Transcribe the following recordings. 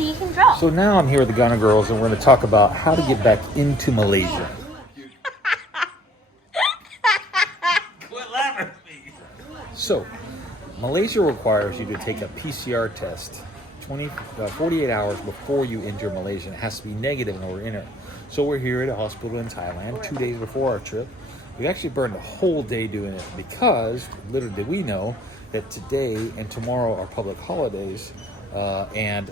so you can draw. So now I'm here with the Ghana girls, and we're going to talk about how to get back into Malaysia. Quit laughing at me. So, Malaysia requires you to take a PCR test 48 hours before you enter Malaysia. It has to be negative in order to enter. So we're here at a hospital in Thailand 2 days before our trip. We actually burned a whole day doing it because, little did we know, that today and tomorrow are public holidays, and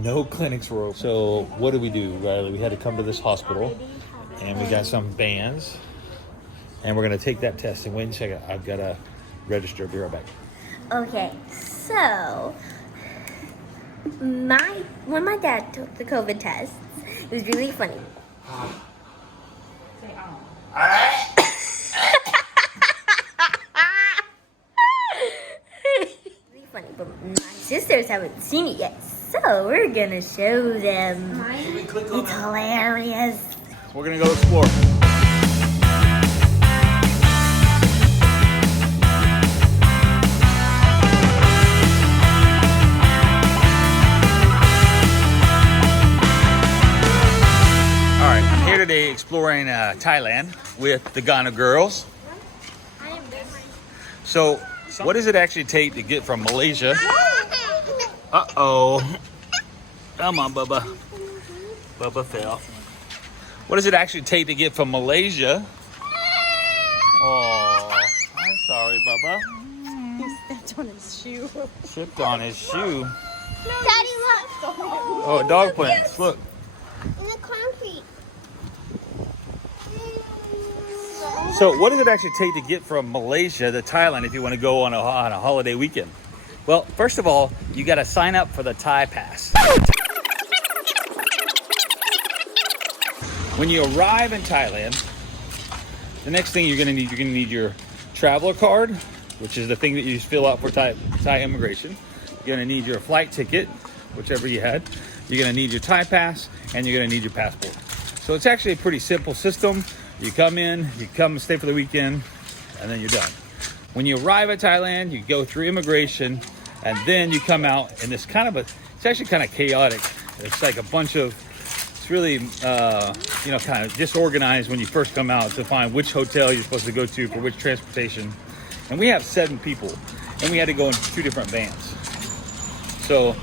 no clinics were open. So what did we do, Riley? We had to come to this hospital, and we got some bands, and we're gonna take that test. And wait a second, I've got to register. I'll be right back. Okay, so when my dad took the COVID test, it was really funny. Really funny, but my sisters haven't seen it yet, so we're gonna show them. It's hilarious. We're gonna go explore. Today exploring Thailand with the Ghana girls. So what does it actually take to get from Malaysia? Uh-oh. Come on, Bubba. Bubba fell. What does it actually take to get from Malaysia? Oh, I'm sorry, Bubba. He stepped on his shoe. Tripped on his shoe. Daddy, look! Oh, dog plants. Look. In the concrete. So what does it actually take to get from Malaysia to Thailand if you want to go on a holiday weekend? Well, first of all, you got to sign up for the Thai Pass. When you arrive in Thailand, the next thing you're going to need your traveler card, which is the thing that you fill out for Thai immigration. You're going to need your flight ticket, whichever you had. You're going to need your Thai Pass, and you're going to need your passport. So it's actually a pretty simple system. You come in, you come stay for the weekend, and then you're done. When you arrive at Thailand, you go through immigration, and then you come out, and it's actually kind of chaotic. It's like a bunch of, it's really, kind of disorganized when you first come out to find which hotel you're supposed to go to for which transportation. And we have 7 people, and we had to go in 2 different vans. So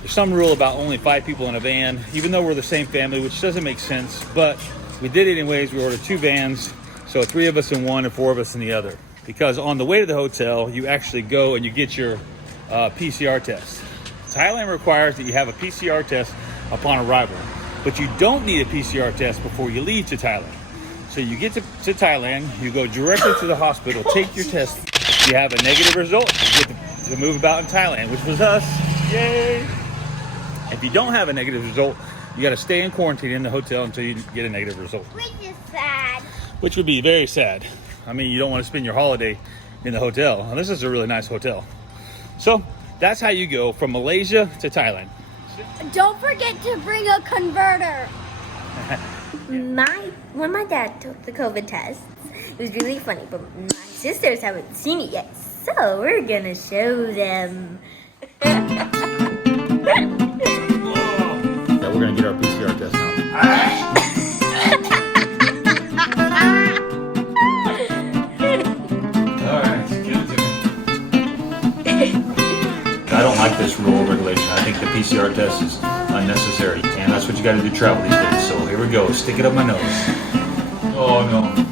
there's some rule about only 5 people in a van, even though we're the same family, which doesn't make sense, but we did it anyways. We ordered 2 vans, so 3 of us in one and 4 of us in the other. Because on the way to the hotel, you actually go and you get your PCR test. Thailand requires that you have a PCR test upon arrival, but you don't need a PCR test before you leave to Thailand. So you get to Thailand, you go directly to the hospital, take your test. If you have a negative result, you get to move about in Thailand, which was us. Yay! If you don't have a negative result, you got to stay in quarantine in the hotel until you get a negative result. Which is sad. Which would be very sad. I mean, you don't want to spend your holiday in the hotel. Now, this is a really nice hotel. So that's how you go from Malaysia to Thailand. Don't forget to bring a converter. When my dad took the COVID test, it was really funny, but my sisters haven't seen it yet, so we're gonna show them. We're gonna get our PCR test now. Alright, give it to me. I don't like this rule or regulation. I think the PCR test is unnecessary. And that's what you gotta do travel these days. So here we go. Stick it up my nose. Oh no.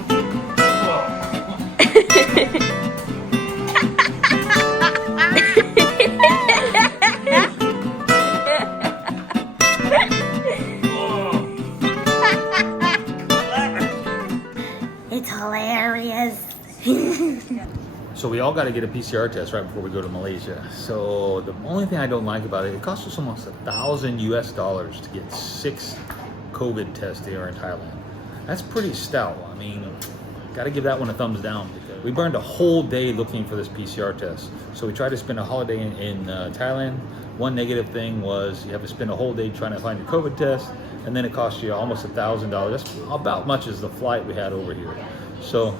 It's hilarious. So we all got to get a PCR test right before we go to Malaysia. So the only thing I don't like about it, it costs us almost $1,000 US to get 6 COVID tests here in Thailand. That's pretty stout. I mean, got to give that one a thumbs down. Because we burned a whole day looking for this PCR test. So we tried to spend a holiday in Thailand. One negative thing was you have to spend a whole day trying to find your COVID test, and then it costs you almost $1,000. That's about much as the flight we had over here. So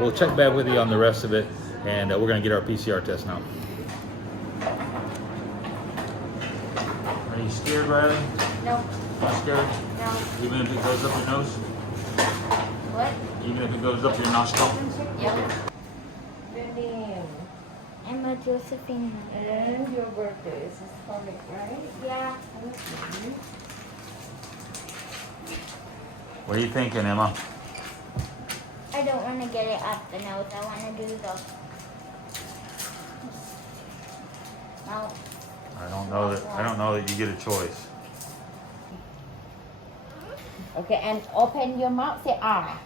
we'll check back with you on the rest of it, and we're gonna get our PCR test now. Are you scared, Riley? No. Not scared? No. Even if it goes up your nose? What? Even if it goes up your nostril? Yep. Your name Emma Josephine. and your birthday. Is this correct, right? Yeah. Okay. What are you thinking, Emma? I don't want to get it up the nose. I want to do the mouth. I don't know that you get a choice. Okay, and open your mouth. Say ah.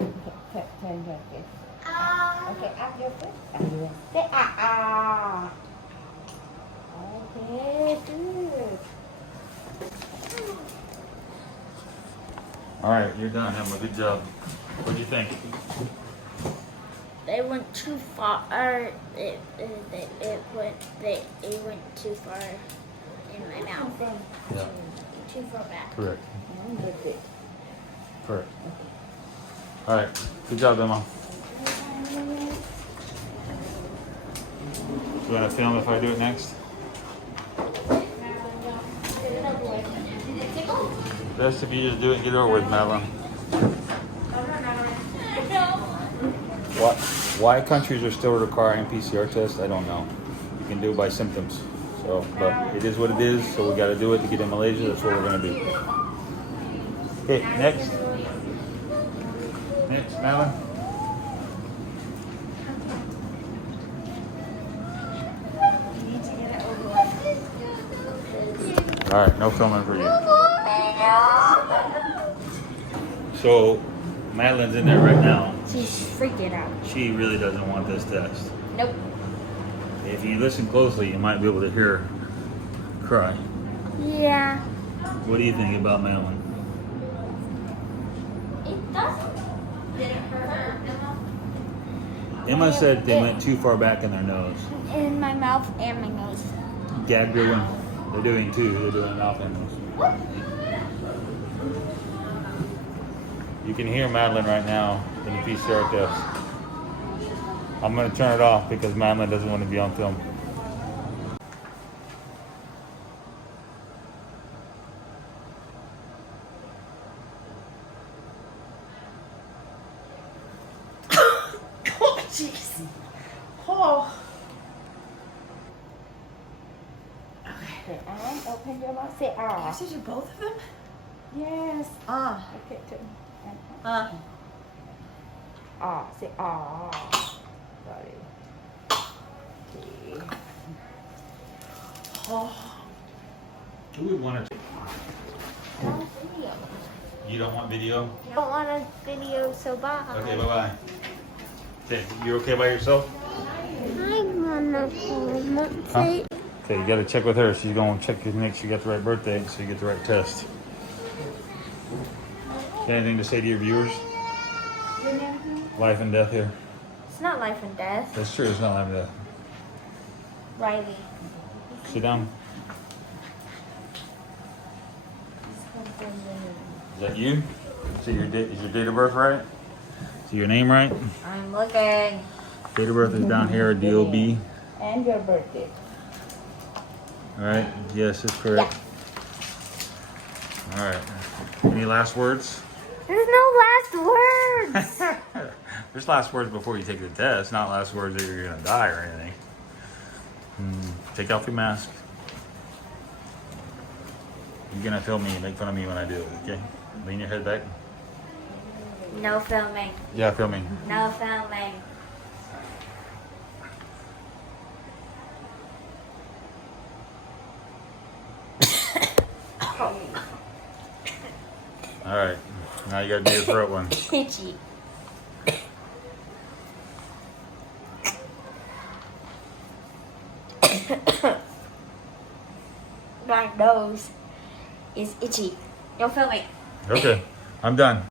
Okay, turn your face. Okay, up your face. Say ah. Okay, good. All right, you're done, Emma. Good job. What do you think? They went too far. It went too far in my mouth. Yeah. Too far back. Correct. Birthday. Correct. All right. Good job, Emma. You want to film if I do it next? Best if you just do it and get it over with, Madeline. Why countries are still requiring PCR tests, I don't know. You can do it by symptoms. So, but it is what it is, so we got to do it to get in Malaysia. That's what we're going to do. Okay, next. Next, Madeline. All right, no filming for you. So, Madeline's in there right now. She's freaking out. She really doesn't want this test. Nope. If you listen closely, you might be able to hear her cry. Yeah. What do you think about Madeline? It doesn't. Did it hurt her? Emma said they went too far back in their nose. In my mouth and my nose. Gag doing. They're doing two. They're doing mouth and nose. You can hear Madeline right now in the PCR test. I'm going to turn it off because Madeline doesn't want to be on film. Oh, jeez. Oh. Okay, and open your mouth. Say ah. Did you do both of them? Yes. Ah. Okay, turn. And Ah. ah. Say ah. Sorry. Okay. Oh. Who would want to? Video. You don't want video? I don't want a video so bad. Okay, bye-bye. Okay, you're okay by yourself? I'm gonna Huh? Okay, you got to check with her. She's going to check to make sure you got the right birthday so you get the right test. Anything to say to your viewers? Life and death here. It's not life and death. That's true, it's not life and death. Riley. Sit down. Is that you? Is your date of birth right? Is your name right? I'm looking. Date of birth is down here, DOB. And your birthday. All right, yes, it's correct. All right. Any last words? There's no last words. There's last words before you take the test, not last words that you're gonna die or anything. Take off your mask. You're gonna film me and make fun of me when I do it, okay? Lean your head back. No filming. Yeah, film me. No filming. All right. Now you gotta do your throat one. Itchy. My nose is itchy. No filming. Okay, I'm done.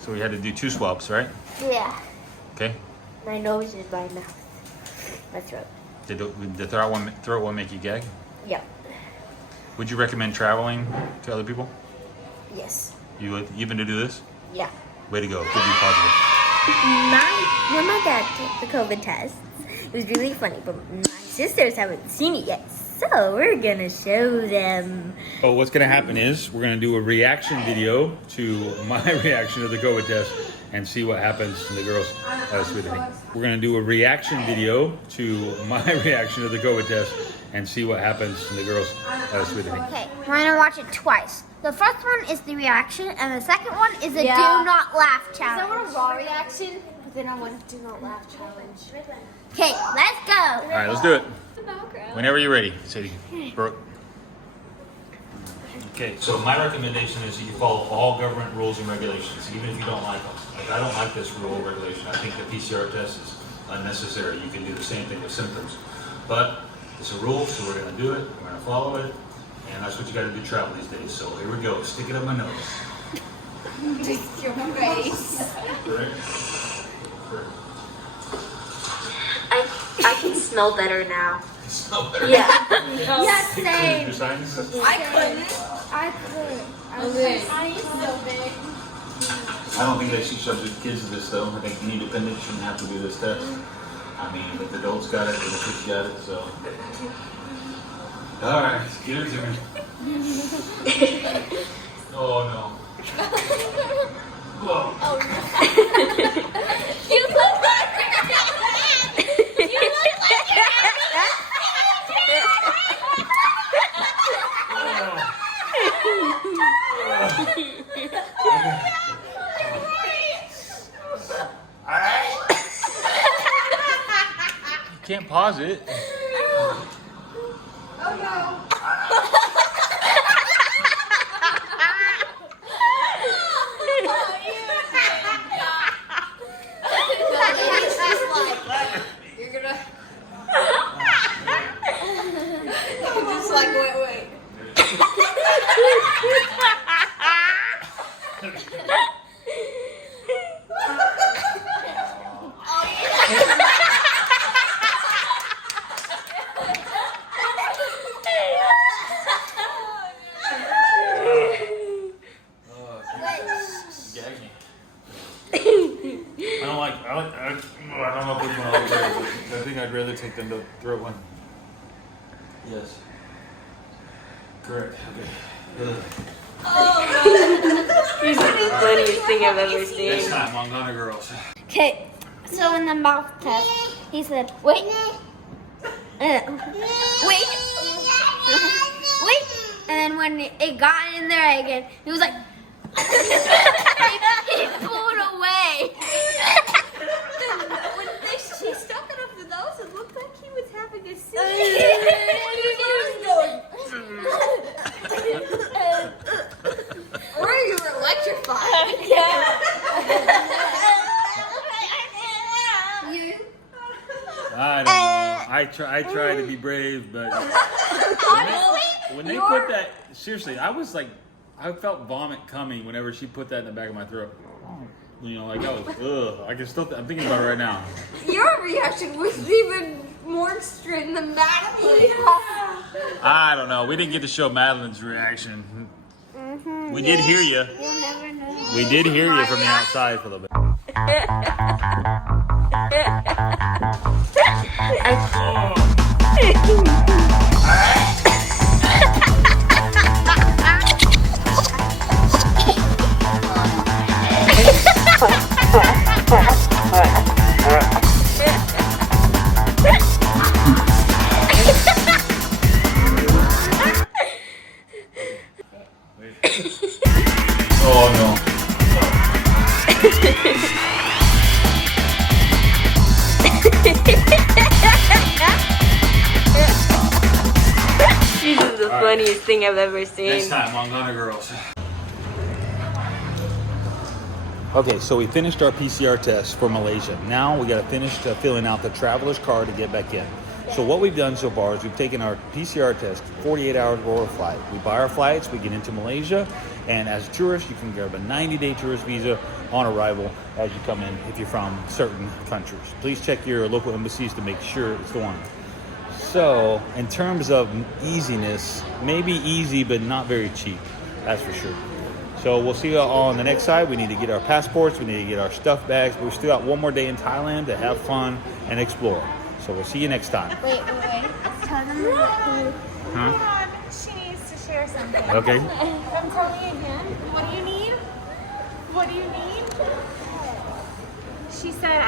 So we had to do 2 swabs, right? Yeah. Okay. My nose is my mouth. My throat. Did the throat one make you gag? Yep. Would you recommend traveling to other people? Yes. You would, even to do this? Yeah. Way to go. Could be positive. When my dad took the COVID test, it was really funny, but my sisters haven't seen it yet. so we're gonna show them. So what's gonna happen is we're gonna do a reaction video to my reaction to the COVID test and see what happens to the girls. Sweetie. We're gonna do a reaction video to my reaction to the COVID test and see what happens to the girls. Sweetie. Okay, we're gonna watch it twice. The first one is the reaction, and the second one is a do not laugh challenge. I want a raw reaction, but then I want a do not laugh challenge. Okay, let's go. All right, let's do it. Whenever you're ready, Sadie. Brooke. Okay, so my recommendation is that you follow all government rules and regulations, even if you don't like them. Like, I don't like this rule or regulation. I think the PCR test is unnecessary. You can do the same thing with symptoms. But it's a rule, so we're going to do it. We're going to follow it. And that's what you got to do travel these days. So here we go. Stick it up my nose. Just your face. Correct? Correct. I can smell better now. Smell better. Yeah. Yeah, same. Your sinus? I could. I was so big. I don't think they should subject kids to this though. I think any dependent shouldn't have to do this test. I mean, if the adults got it, then the kids got it, so. Alright, give it to me. Oh no. Whoa. You look like You can't pause it. oh no. You're gonna. Just like wait. Gag me. I don't know which one I'll wear, but I think I'd rather take them to throat one. Yes. Correct. Okay. This is the funniest thing I've ever Next seen. time on Ghana Girls. Okay, so in the mouth test, he said, wait. Wait. Wait. And then when it got in there again, he was like, he pulled away. When she stuck it up the nose, it looked like he was having a seizure. Or you were electrified. I don't know. I try to be brave, but when they put that, seriously, I felt vomit coming whenever she put that in the back of my throat. You know, like, oh, ugh. I'm thinking about it right now. Your reaction was even more extreme than Madeline's. I don't know. We didn't get to show Madeline's reaction. We did hear you. You'll never know. We did hear you from the outside for a little bit. Oh no. This is the funniest thing I've ever Next seen. time on Ghana Girls. Okay, so we finished our PCR test for Malaysia. Now we got to finish filling out the traveler's card to get back in. So what we've done so far is we've taken our PCR test, 48 hours before our flight. We buy our flights, we get into Malaysia, and as a tourist, you can grab a 90-day tourist visa on arrival as you come in if you're from certain countries. Please check your local embassies to make sure it's the one. So in terms of easiness, maybe easy, but not very cheap, that's for sure. So we'll see you all on the next side. We need to get our passports, we need to get our stuff bags, but we still got one more day in Thailand to have fun and explore. So we'll see you next time. Wait. tell them the whole. Huh? Come on, she needs to share something. Okay. I'm telling you again. What do you need? What do you need? She said,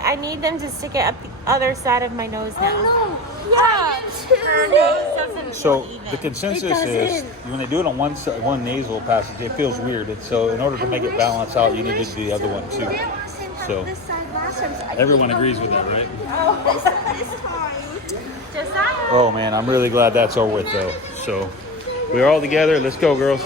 I need them to stick it up the other side of my nose now. No. Yeah. Her nose doesn't So feel even. the consensus It doesn't. is when they do it on one nasal passage, it feels weird. And so in order to make it balance out, you need to do the other one too. So This side last time. So I everyone agrees with that, right? this time. Josiah. Oh man, I'm really glad that's over with though. So we're all together. Let's go, girls.